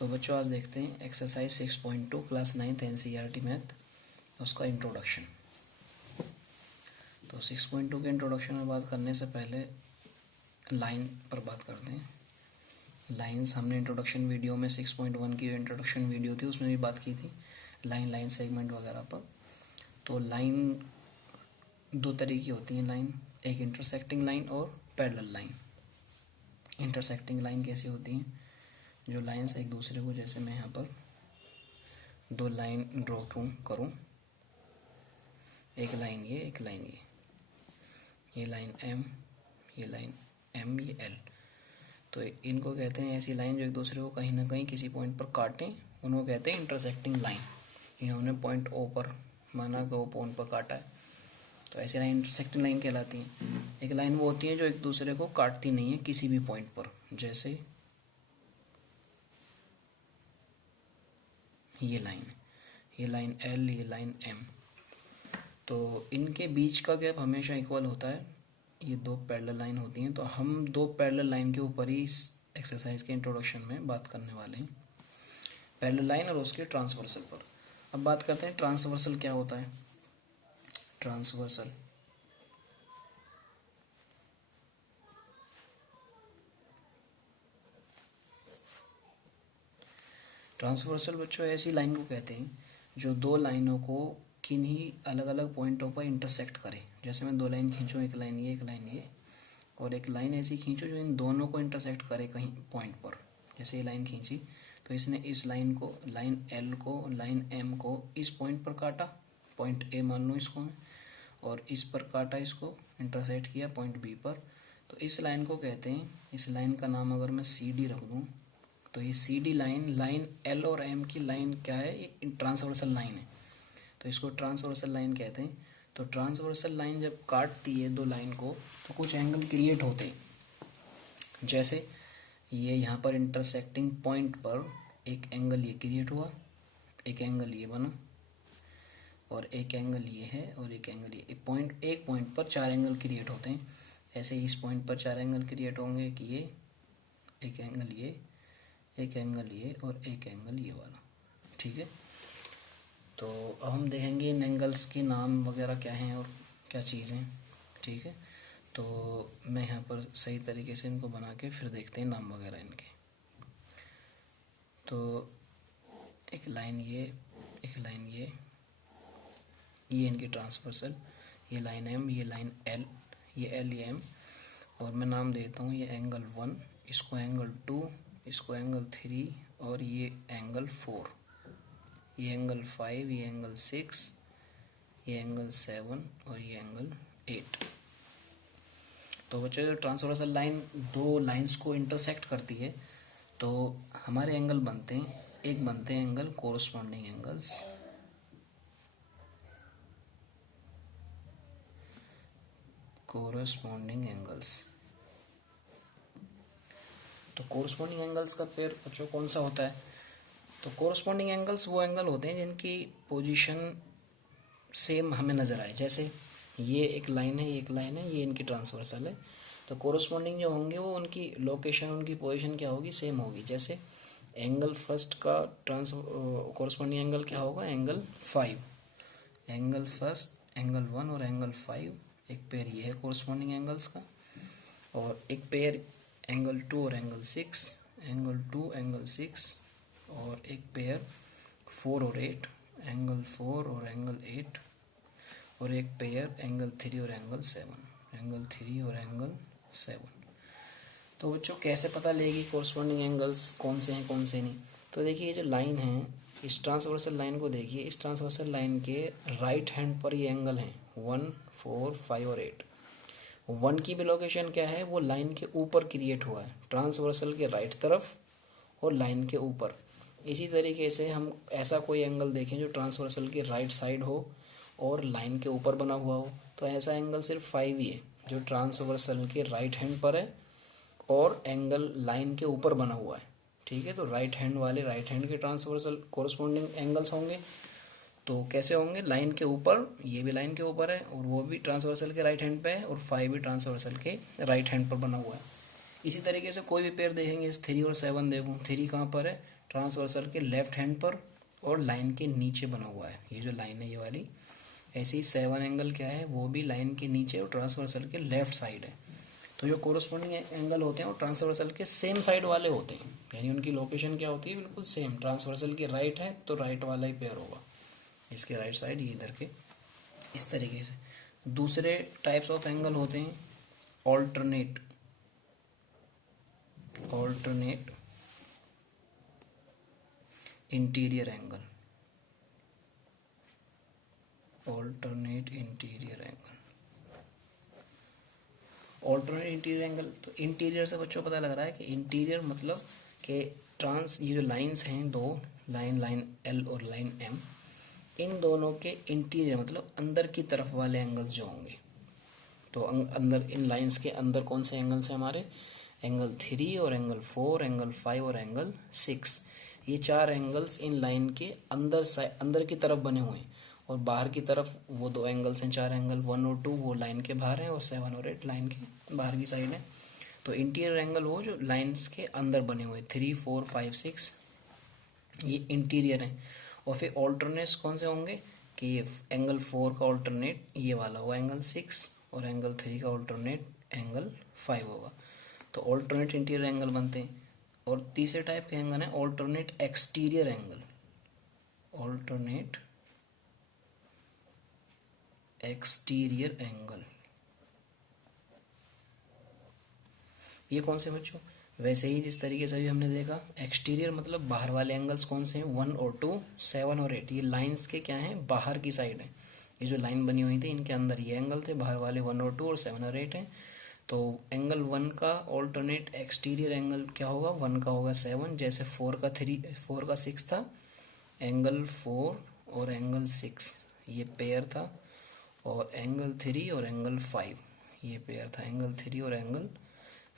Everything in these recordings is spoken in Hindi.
तो बच्चों आज देखते हैं exercise 6.2 class 9th NCERT math उसका इंट्रोडक्शन। तो 6.2 के इंट्रोडक्शन में बात करने से पहले लाइन पर बात करते हैं। लाइंस हमने इंट्रोडक्शन वीडियो में 6.1 की इंट्रोडक्शन वीडियो थी उसमें भी बात की थी लाइन सेगमेंट वगैरह पर। तो लाइन दो तरह की होती हैं लाइन, एक इंटरसेक्टिंग लाइन और पैरेलल लाइन। इंटरसेक्टिंग लाइन कैसी होती हैं? जो लाइंस एक दूसरे को, जैसे मैं यहाँ पर दो लाइन ड्रॉ करूँ, एक लाइन ये, एक लाइन ये लाइन M, ये लाइन M, ये L। तो इनको कहते हैं ऐसी लाइन जो एक दूसरे को कहीं ना कहीं किसी पॉइंट पर काटें, उनको कहते हैं इंटरसेक्टिंग लाइन। इन्होंने पॉइंट O पर माना कि वो पॉइंट पर काटा है, तो ऐसी लाइन इंटरसेक्टिंग लाइन कहलाती है। एक लाइन वो होती है जो एक दूसरे को काटती नहीं है किसी भी पॉइंट पर, जैसे ये लाइन L, ये लाइन M। तो इनके बीच का गैप हमेशा इक्वल होता है। ये दो पैरेलल लाइन होती हैं, तो हम दो पैरेलल लाइन के ऊपर ही इस एक्सरसाइज के इंट्रोडक्शन में बात करने वाले हैं, पैरेलल लाइन और उसके ट्रांसवर्सल पर। अब बात करते हैं ट्रांसवर्सल क्या होता है। ट्रांसवर्सल बच्चों ऐसी लाइन को कहते हैं जो दो लाइनों को किन्हीं अलग अलग पॉइंटों पर इंटरसेक्ट करे। जैसे मैं दो लाइन खींचूँ, एक लाइन ये, एक लाइन ये, और एक लाइन ऐसी खींचूँ जो इन दोनों को इंटरसेक्ट करे कहीं पॉइंट पर। जैसे ये लाइन खींची तो इसने इस लाइन को, लाइन L को, लाइन M को इस पॉइंट पर काटा, पॉइंट A मान लो इसको मैं, और इस पर काटा, इसको इंटरसेक्ट किया पॉइंट B पर। तो इस लाइन को कहते हैं, इस लाइन का नाम अगर मैं CD रख दूँ तो ये CD लाइन L और M की लाइन क्या है, ये ट्रांसवर्सल लाइन है, तो इसको ट्रांसवर्सल लाइन कहते हैं। तो ट्रांसवर्सल लाइन जब काटती है दो लाइन को तो कुछ एंगल क्रिएट होते हैं। जैसे ये यहाँ पर इंटरसेक्टिंग पॉइंट पर एक एंगल ये क्रिएट हुआ, एक एंगल ये बना, और एक एंगल ये है, और एक एंगल ये। एक पॉइंट पर चार एंगल क्रिएट होते हैं। ऐसे इस पॉइंट पर चार एंगल क्रिएट होंगे कि ये, एक एंगल ये, एक एंगल ये, और एक एंगल ये वाला। ठीक है, तो अब हम देखेंगे इन एंगल्स के नाम वगैरह क्या हैं और क्या चीज़ें। ठीक है, तो मैं यहाँ पर सही तरीके से इनको बना के फिर देखते हैं नाम वगैरह इनके। तो एक लाइन ये, एक लाइन ये इनकी ट्रांसवर्सल, ये लाइन M, ये लाइन L, ये L, ये M, और मैं नाम देता हूँ ये एंगल 1, इसको एंगल 2, इसको एंगल 3, और ये एंगल 4, ये एंगल 5, ये एंगल 6, ये एंगल 7, और ये एंगल 8। तो बच्चों जो ट्रांसवर्सल लाइन दो लाइंस को इंटरसेक्ट करती है तो हमारे एंगल बनते हैं, एक बनते हैं एंगल कोरस्पॉन्डिंग एंगल्स, तो कोरस्पॉन्डिंग एंगल्स का पेयर बच्चों कौन सा होता है? तो कोरस्पॉन्डिंग एंगल्स वो एंगल होते हैं जिनकी पोजीशन सेम हमें नज़र आए। जैसे ये एक लाइन है, ये एक लाइन है, ये इनकी ट्रांसवर्सल है, तो कोरस्पॉन्डिंग जो होंगे वो उनकी लोकेशन, उनकी पोजीशन क्या होगी, सेम होगी। जैसे एंगल फर्स्ट का कोरस्पॉन्डिंग एंगल क्या होगा, एंगल 5, एंगल फर्स्ट, एंगल 1 और एंगल 5, एक पेयर ये है कोरस्पॉन्डिंग एंगल्स का। और एक पेयर एंगल 2 और एंगल 6, एंगल 2, एंगल 6, और एक पेयर 4 और 8, एंगल 4 और एंगल 8, और एक पेयर एंगल 3 और एंगल 7, एंगल 3 और एंगल 7। तो बच्चों कैसे पता लगेगी कोरस्पॉन्डिंग एंगल्स कौन से हैं कौन से नहीं? तो देखिए ये जो लाइन है, इस ट्रांसवर्सल लाइन को देखिए, इस ट्रांसवर्सल लाइन के राइट हैंड पर ये एंगल हैं 1, 4, 5 और 8। 1 की भी लोकेशन क्या है, वो लाइन के ऊपर क्रिएट हुआ है, ट्रांसवर्सल के राइट तरफ और लाइन के ऊपर। इसी तरीके से हम ऐसा कोई एंगल देखें जो ट्रांसवर्सल के राइट साइड हो और लाइन के ऊपर बना हुआ हो, तो ऐसा एंगल सिर्फ 5 ही है जो ट्रांसवर्सल के राइट हैंड पर है और एंगल लाइन के ऊपर बना हुआ है। ठीक है, तो राइट हैंड वाले राइट हैंड के ट्रांसवर्सल कोरस्पॉन्डिंग एंगल्स होंगे। तो कैसे होंगे, लाइन के ऊपर, ये भी लाइन के ऊपर है और वो भी ट्रांसवर्सल के राइट हैंड पे है, और 5 भी ट्रांसवर्सल के राइट हैंड पर बना हुआ है। इसी तरीके से कोई भी पेयर देखेंगे, 3 और 7 देखूँ, 3 कहाँ पर है, ट्रांसवर्सल के लेफ्ट हैंड पर और लाइन के नीचे बना हुआ है, ये जो लाइन है ये वाली। ऐसे ही 7 एंगल क्या है, वो भी लाइन के नीचे और ट्रांसवर्सल के लेफ्ट साइड है। तो जो कोरस्पॉन्डिंग एंगल होते हैं वो ट्रांसवर्सल के सेम साइड वाले होते हैं, यानी उनकी लोकेशन क्या होती है, बिल्कुल सेम। ट्रांसवर्सल की राइट है तो राइट वाला ही पेयर होगा, इसके राइट साइड, ये इधर के, इस तरीके से। दूसरे टाइप्स ऑफ एंगल होते हैं alternate interior angle, alternate interior angle. Alternate interior angle, तो इंटीरियर से बच्चों पता लग रहा है कि इंटीरियर मतलब कि ये जो लाइंस हैं दो, लाइन एल और लाइन एम, इन दोनों के इंटीरियर मतलब अंदर की तरफ वाले एंगल्स जो होंगे। तो अंदर इन लाइंस के अंदर कौन से एंगल्स हैं हमारे, एंगल 3 और एंगल 4, एंगल 5 और एंगल 6। ये 4 एंगल्स इन लाइन के अंदर की तरफ बने हुए हैं, और बाहर की तरफ वो 2 एंगल्स हैं, 4 एंगल 1 और 2 वो लाइन के बाहर हैं, और 7 और 8 लाइन के बाहर की साइड है। तो इंटीरियर एंगल वो जो लाइंस के अंदर बने हुए 3, 4, 5, 6, ये इंटीरियर हैं। और फिर ऑल्टरनेट्स कौन से होंगे कि ये एंगल 4 का ऑल्टरनेट ये वाला होगा एंगल 6, और एंगल 3 का ऑल्टरनेट एंगल 5 होगा। तो ऑल्टरनेट इंटीरियर एंगल बनते हैं। और तीसरे टाइप के एंगल है alternate exterior angle, alternate exterior angle. ये कौन से बच्चों, वैसे ही जिस तरीके से भी हमने देखा, एक्सटीरियर मतलब बाहर वाले एंगल्स कौन से हैं, 1 और 2, 7 और 8, ये लाइंस के क्या हैं, बाहर की साइड है। ये जो लाइन बनी हुई थी इनके अंदर ये एंगल थे, बाहर वाले 1 और 2 और 7 और 8 हैं। तो एंगल 1 का ऑल्टरनेट एक्सटीरियर एंगल क्या होगा, 1 का होगा 7, जैसे 4 का 6 था, एंगल 4 और एंगल 6 ये पेयर था, और एंगल 3 और एंगल 5 ये पेयर था, एंगल 3 और एंगल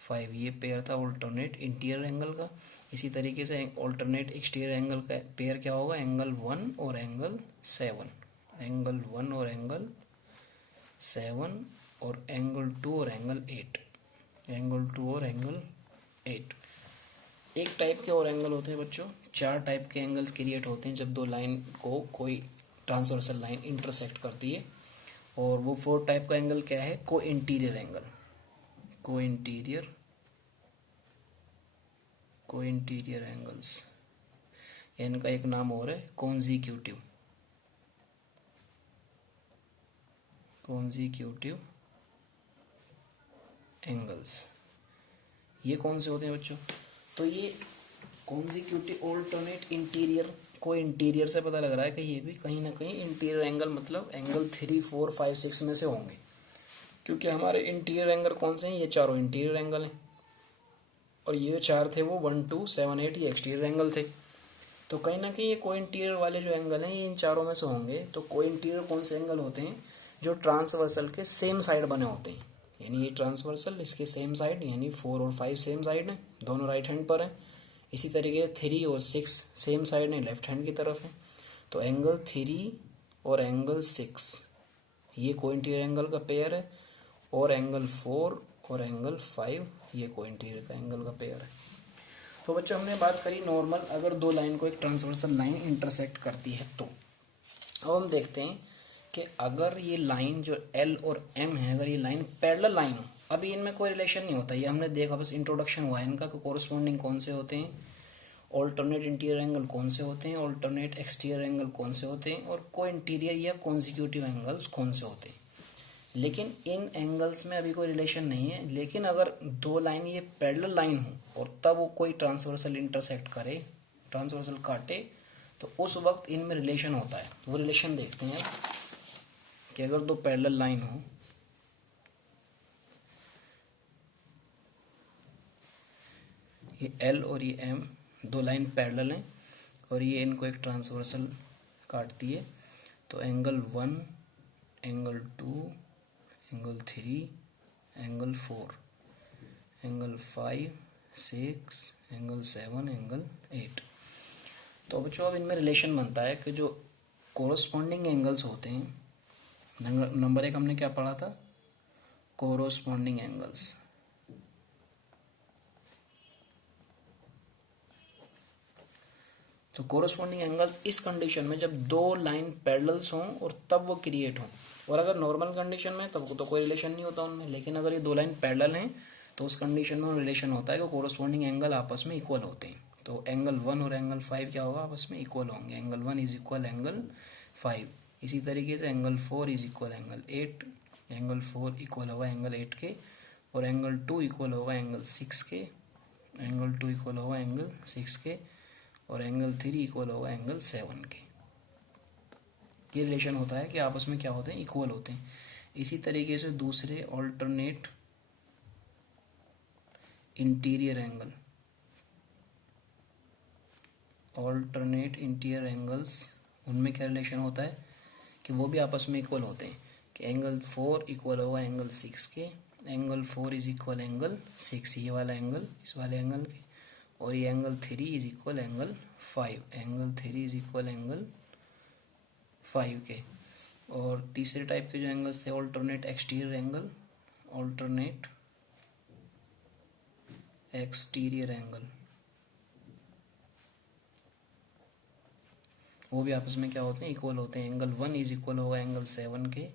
5 ये पेयर था ऑल्टरनेट इंटीरियर एंगल का। इसी तरीके से ऑल्टरनेट एक्सटीरियर एंगल का पेयर क्या होगा, एंगल 1 और एंगल 7, एंगल 1 और एंगल 7, और एंगल 2 और एंगल 8, एंगल 2 और एंगल 8। एक टाइप के और एंगल होते हैं बच्चों, 4 टाइप के एंगल्स क्रिएट होते हैं जब दो लाइन को कोई ट्रांसवर्सल लाइन इंटरसेक्ट करती है। और वो 4 टाइप का एंगल क्या है, को इंटीरियर एंगल, को इंटीरियर एंगल्स, इनका एक नाम और है कॉन्जिक्यूटिव एंगल्स। ये कौन से होते हैं बच्चों, तो ये कॉन्जिक्यूटिव ऑल्टरनेट इंटीरियर, को इंटीरियर से पता लग रहा है कि ये भी कहीं ना कहीं इंटीरियर एंगल मतलब एंगल 3, 4, 5, 6 में से होंगे, क्योंकि हमारे इंटीरियर एंगल कौन से हैं, ये चारों इंटीरियर एंगल हैं, और ये 4 थे वो 1, 2, 7, 8 ये एक्सटीरियर एंगल थे। तो कहीं ना कहीं ये को इंटीरियर वाले जो एंगल हैं ये इन चारों में से होंगे। तो को इंटीरियर कौन से एंगल होते हैं, जो ट्रांसवर्सल के सेम साइड बने होते हैं, यानी ये ट्रांसवर्सल इसके सेम साइड, यानी 4 और 5 सेम साइड हैं, दोनों राइट हैंड पर हैं। इसी तरीके 3 और 6 सेम साइड है, लेफ्ट हैंड की तरफ है। तो एंगल 3 और एंगल 6 ये को इंटीरियर एंगल का पेयर है, और एंगल 4 और एंगल 5 ये को इंटीरियर का एंगल का पेयर है। तो बच्चों हमने बात करी नॉर्मल, अगर दो लाइन को एक ट्रांसवर्सल लाइन इंटरसेक्ट करती है तो। अब हम देखते हैं कि अगर ये लाइन जो एल और एम है, अगर ये लाइन पैरेलल लाइन हो, अभी इनमें कोई रिलेशन नहीं होता, ये हमने देखा, बस इंट्रोडक्शन हुआ है इनका कि कोरस्पॉन्डिंग कौन से होते हैं, ऑल्टरनेट इंटीरियर एंगल कौन से होते हैं, ऑल्टरनेट एक्सटीरियर एंगल कौन से होते हैं, और को इंटीरियर या कॉन्जिक्यूटिव एंगल्स कौन से होते हैं। लेकिन इन एंगल्स में अभी कोई रिलेशन नहीं है। लेकिन अगर दो लाइन ये पैरेलल लाइन हो और तब वो कोई ट्रांसवर्सल इंटरसेक्ट करे, ट्रांसवर्सल काटे, तो उस वक्त इनमें रिलेशन होता है। वो रिलेशन देखते हैं कि अगर दो पैरेलल लाइन हो, ये एल और ये एम दो लाइन पैरेलल हैं और ये इनको एक ट्रांसवर्सल काटती है, तो angle 1, angle 2, angle 3, angle 4, angle 5, 6, angle 7, angle 8। तो बच्चों अब इनमें रिलेशन बनता है कि जो कोरोस्पॉन्डिंग एंगल्स होते हैं, नंबर 1 हमने क्या पढ़ा था, कोरोस्पॉन्डिंग एंगल्स। तो कोरोस्पोंडिंग एंगल्स इस कंडीशन में जब दो लाइन पैरेलल्स हों और तब वो क्रिएट हों, और अगर नॉर्मल कंडीशन में तब तो कोई रिलेशन नहीं होता उनमें, लेकिन अगर ये दो लाइन पैरेलल हैं तो उस कंडीशन में रिलेशन होता है कि कोरोस्पोंडिंग एंगल आपस में इक्वल होते हैं। तो एंगल 1 और एंगल 5 क्या होगा, आपस में इक्वल होंगे, एंगल 1 इज इक्वल एंगल 5। इसी तरीके से angle 4 is equal angle 8, angle 4 equal होगा एंगल 8 के, और एंगल 2 इक्वल होगा एंगल 6 के, एंगल 2 इक्वल होगा एंगल 6 के, और एंगल 3 इक्वल होगा एंगल 7 के। ये रिलेशन होता है कि आपस में क्या होते हैं, इक्वल होते हैं। इसी तरीके से दूसरे alternate interior angle, alternate interior angles, उनमें क्या रिलेशन होता है कि वो भी आपस में इक्वल होते हैं, कि एंगल 4 इक्वल होगा एंगल 6 के, एंगल 4 इज इक्वल एंगल 6, ये वाला एंगल इस वाले एंगल के, और ये angle 3 is equal angle 5, angle 3 is equal angle 5 के। और तीसरे टाइप के जो एंगल्स थे alternate exterior angle, alternate exterior angle, वो भी आपस में क्या होते हैं, इक्वल होते हैं। एंगल 1 इज इक्वल होगा एंगल 7 के,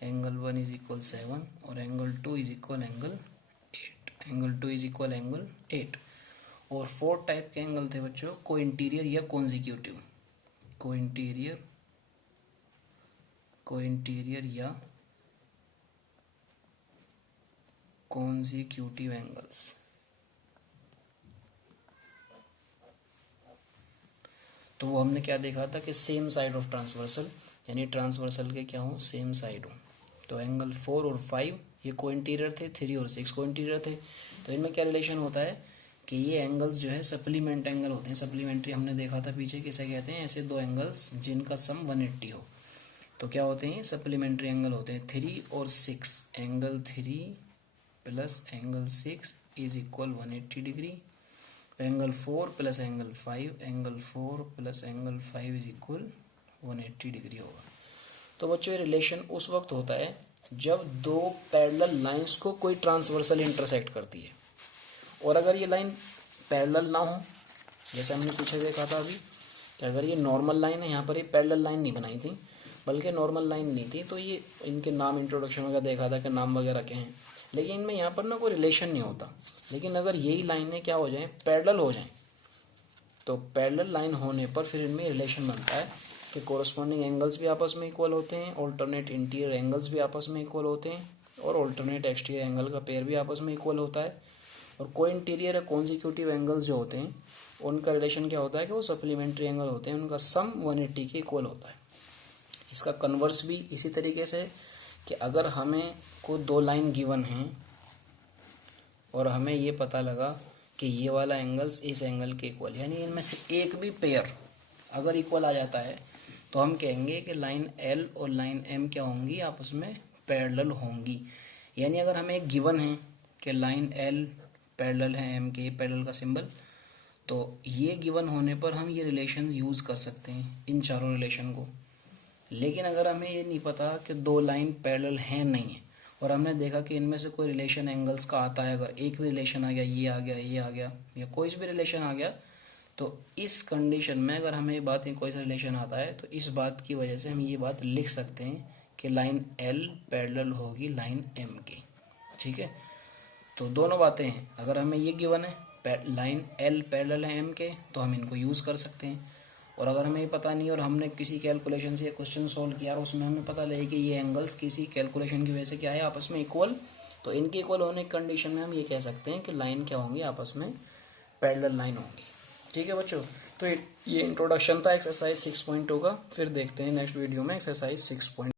एंगल 1 इज इक्वल 7, और angle 2 is equal angle 8, angle 2 is equal angle 8। और फोर्थ टाइप के एंगल थे बच्चों को इंटीरियर या कॉन्जिक्यूटिव, को इंटीरियर या कॉन्जिक्यूटिव एंगल्स। तो वो हमने क्या देखा था कि सेम साइड ऑफ ट्रांसवर्सल, यानी ट्रांसवर्सल के क्या हो, सेम साइड हो। तो एंगल 4 और 5 ये को इंटीरियर थे, 3 और 6 को इंटीरियर थे। तो इनमें क्या रिलेशन होता है कि ये एंगल्स जो है सप्लीमेंट एंगल होते हैं। सप्लीमेंट्री हमने देखा था पीछे, किसे कहते हैं, ऐसे दो एंगल्स जिनका सम 180 हो, तो क्या होते हैं, सप्लीमेंट्री एंगल होते हैं। 3 और 6, angle 3 plus angle 6 is equal 180 degree. Angle 4 plus angle 5, angle 4 plus angle 5 is equal 180 degree होगा। तो बच्चों ये रिलेशन उस वक्त होता है जब दो पैरेलल लाइंस को कोई ट्रांसवर्सल इंटरसेक्ट करती है, और अगर ये लाइन पैरेलल ना हो, जैसे हमने पीछे देखा था अभी, कि अगर ये नॉर्मल लाइन है, यहाँ पर ये पैरेलल लाइन नहीं बनाई थी बल्कि नॉर्मल लाइन नहीं थी, तो ये इनके नाम इंट्रोडक्शन वगैरह देखा था कि नाम वगैरह के हैं, लेकिन इनमें यहाँ पर ना कोई रिलेशन नहीं होता। लेकिन अगर यही लाइनें क्या हो जाएं, पैरेलल हो जाएं, तो पैरेलल लाइन होने पर फिर इनमें रिलेशन बनता है कि कोरस्पॉन्डिंग एंगल्स भी आपस में इक्वल होते हैं, ऑल्टरनेट इंटीरियर एंगल्स भी आपस में इक्वल होते हैं, और ऑल्टरनेट एक्सटीरियर एंगल का पेयर भी आपस में इक्वल होता है। और को इंटीरियर या कॉन्जिक्यूटिव एंगल्स जो होते हैं उनका रिलेशन क्या होता है कि वो सप्लीमेंट्री एंगल होते हैं, उनका सम 180 के इक्वल होता है। इसका कन्वर्स भी इसी तरीके से कि अगर हमें कोई दो लाइन गिवन हैं और हमें ये पता लगा कि ये वाला एंगल्स इस एंगल के इक्वल, यानी इनमें से एक भी पेयर अगर इक्वल आ जाता है तो हम कहेंगे कि लाइन एल और लाइन एम क्या होंगी, आपस में पैरेलल होंगी। यानी अगर हमें एक गिवन है कि लाइन एल पैरेलल है एम के, पैरेलल का सिंबल, तो ये गिवन होने पर हम ये रिलेशन यूज़ कर सकते हैं, इन चारों रिलेशन को। लेकिन अगर हमें ये नहीं पता कि दो लाइन पैरेलल हैं नहीं है, और हमने देखा कि इनमें से कोई रिलेशन एंगल्स का आता है, अगर एक भी रिलेशन आ गया, ये आ गया, ये आ गया, या कोई भी रिलेशन आ गया, तो इस कंडीशन में अगर हमें ये बात कोई सा रिलेशन आता है तो इस बात की वजह से हम ये बात लिख सकते हैं कि लाइन एल पैरेलल होगी लाइन एम की। ठीक है, तो दोनों बातें हैं। अगर हमें ये गिवन है लाइन एल पैरेलल है एम के, तो हम इनको यूज़ कर सकते हैं। और अगर हमें ये पता नहीं और हमने किसी कैलकुलेशन से क्वेश्चन सॉल्व किया और उसमें हमें पता लगे कि ये एंगल्स किसी कैलकुलेशन की वजह से क्या है, आपस में इक्वल, तो इनके इक्वल होने की कंडीशन में हम ये कह सकते हैं कि लाइन क्या होंगी, आपस में पैरेलल लाइन होंगी। ठीक है बच्चों, तो ये इंट्रोडक्शन था एक्सरसाइज 6.2 का। फिर देखते हैं नेक्स्ट वीडियो में एक्सरसाइज 6.